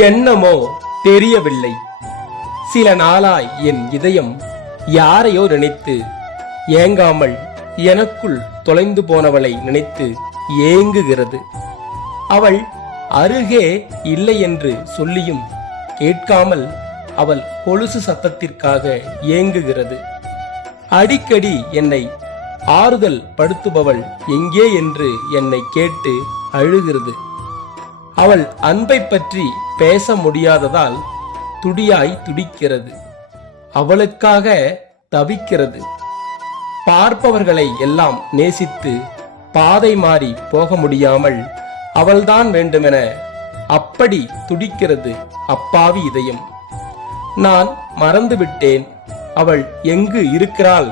என்னமோ தெரியவில்லை. சில நாளாய் என் இதயம் யாரையோ நினைத்து ஏங்காமல் எனக்குள் தொலைந்து போனவளை நினைத்து ஏங்குகிறது. அவள் அருகே இல்லை என்று சொல்லியும் கேட்காமல் அவள் கொலுசு சத்தத்திற்காக ஏங்குகிறது. அடிக்கடி என்னை ஆறுதல் படுத்துபவள் எங்கே என்று என்னை கேட்டு அழுகிறது. அவள் அன்பை பற்றி பேச முடியாததால் துடியாய் துடிக்கிறது. அவளுக்காக தவிக்கிறது. பார்ப்பவர்களை எல்லாம் நேசித்து பாதை மாறி போக முடியாமல் அவள்தான் வேண்டுமென அப்படி துடிக்கிறது அப்பாவி இதயம். நான் மறந்துவிட்டேன். அவள் எங்கு இருக்கிறாள்?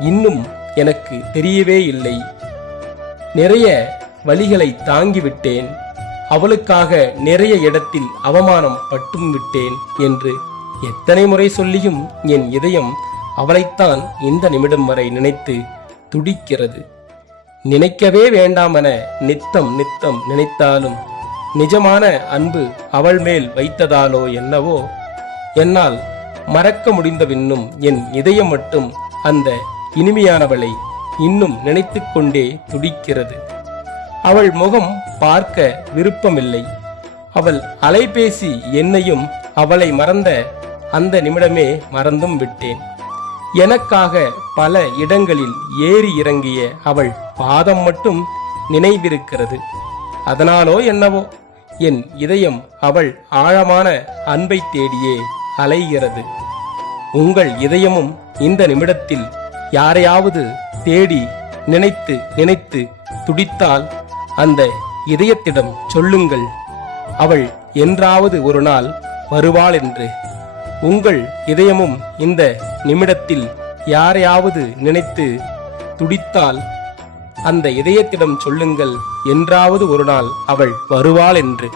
இன்னும் எனக்கு தெரியவே இல்லை. நிறைய வழிகளை தாங்கிவிட்டேன். அவளுக்காக நிறைய இடத்தில் அவமானம் பட்டும் விட்டேன் என்று எத்தனை முறை சொல்லியும் என் இதயம் அவளைத்தான் இந்த நிமிடம் வரை நினைத்து துடிக்கிறது. நினைக்கவே வேண்டாமென நித்தம் நித்தம் நினைத்தாலும் நிஜமான அன்பு அவள் மேல் வைத்ததாலோ என்னவோ என்னால் மறக்க முடிந்தவின்னும் என் இதயம் மட்டும் அந்த இனிமையானவளை இன்னும் நினைத்து கொண்டே துடிக்கிறது. அவள் முகம் பார்க்க விருப்பமில்லை. அவள் அலைபேசி என்னையும் அவளை மறந்த அந்த நிமிடமே மறந்தும் விட்டேன். எனக்காக பல இடங்களில் ஏறி இறங்கிய அவள் பாதம் மட்டும் நினைவிருக்கிறது. அதனாலோ என்னவோ என் இதயம் அவள் ஆழமான அன்பை தேடியே அலைகிறது. உங்கள் இதயமும் இந்த நிமிடத்தில் யாரையாவது தேடி நினைத்து நினைத்து துடித்தால் அந்த இதயத்திடம் சொல்லுங்கள். அவள் என்றாவது ஒரு நாள் வருவாள் என்று. உங்கள் இதயமும் இந்த நிமிடத்தில் யாரையாவது நினைத்து துடித்தால் அந்த இதயத்திடம் சொல்லுங்கள் என்றாவது ஒரு நாள் அவள் வருவாள் என்று.